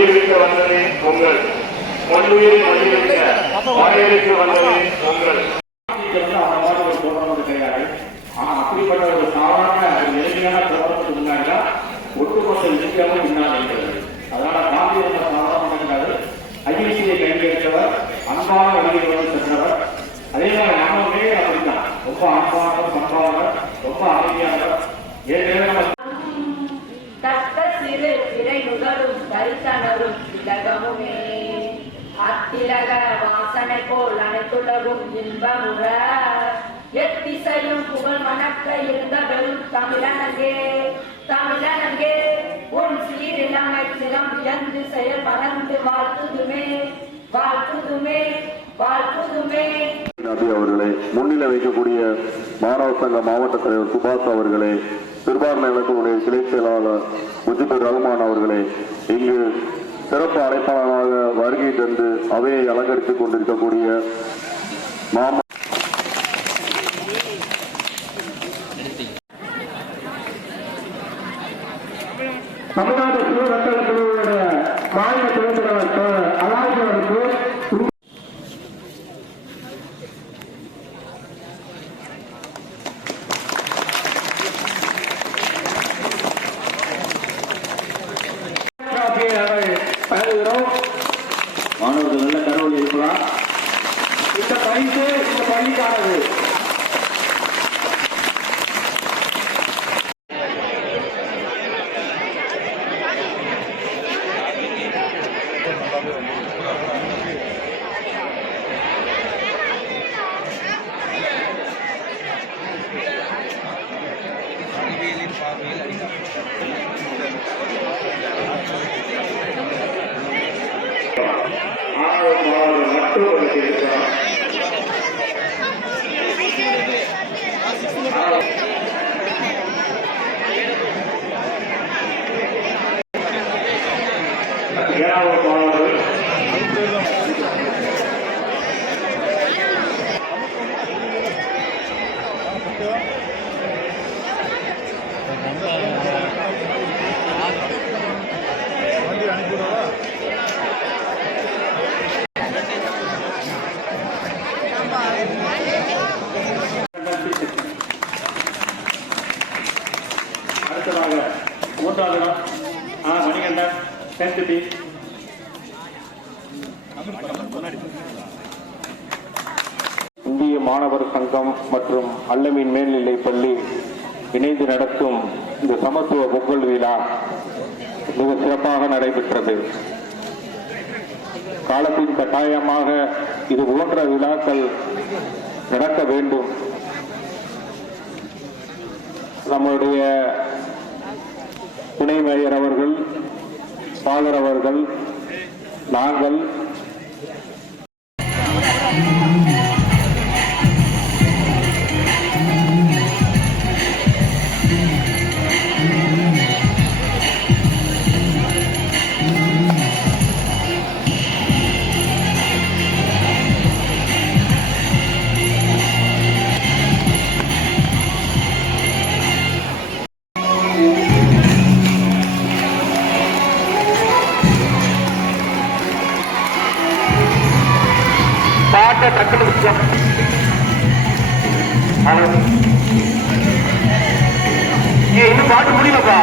உயிர்விக்க வந்தது உங்கள். முன்னுயிர் உயிர்விக்க வாழைக்கு வந்தது உங்கள். கிடையாது ஆனா அப்படிப்பட்ட ஒரு சாதாரண எளிமையான போராட்டத்துக்கு முன்னாடி தான் ஒட்டுமொத்த இந்தியாவும் முன்னாடி இருக்கிறது. அதனால காந்தி என்ற சாதாரண கிடையாது அகிம்சையை கையெழுத்தவர் அன்பான வந்து சென்றவர். அதே மாதிரி நம்மளே அப்படித்தான். ரொம்ப அன்பானவர் பண்பானவர் ரொம்ப அமைதியானவர். ஏற்கனவே நம்ம தக்க தரிசனரும் திலகமுமே அத்திலக வாசனை போல் அனைத்துலகும் இன்பமுற எத்திசையும் புகழ் மணக்க இருந்த வெறும் தமிழனங்கே தமிழனங்கே உன் சீரிலமை சிலம் வியந்து செயல் மறந்து வாழ்த்துதுமே வாழ்த்துதுமே வாழ்த்துதுமே நபி அவர்களே முன்னிலை வைக்கக்கூடிய மாணவ சங்க மாவட்ட தலைவர் சுபாஷ் அவர்களே சிறுபான்மை இலக்கமுடைய கிளை செயலாளர் முஜிபுர் ரஹ்மான் அவர்களே இங்கு சிறப்பு அழைப்பாளராக வருகை தந்து அவையை அலங்கரித்துக் கொண்டிருக்கக்கூடிய மாமா தமிழ்நாடு சிறு மக்கள் குழுவுடைய மாநில துணை தலைவர் இந்த பள்ளிக்கானது மாணவ மாணவர்கள் மட்டும் உங்களுக்கு Yeah, மூன்றாவது இடம் ஆ மணிகண்டன் பி. இந்திய மாணவர் சங்கம் மற்றும் அல்லமின் மேல்நிலை பள்ளி இணைந்து நடத்தும் இந்த சமத்துவ பொங்கல் விழா மிக சிறப்பாக நடைபெற்றது. காலத்தின் கட்டாயமாக இது போன்ற விழாக்கள் நடக்க வேண்டும். நம்முடைய துணை மேயர் அவர்கள் பாலர் அவர்கள் நாங்கள் டக்குன்னு டக்குனு இன்னும் பாட்டு முடியலப்பா.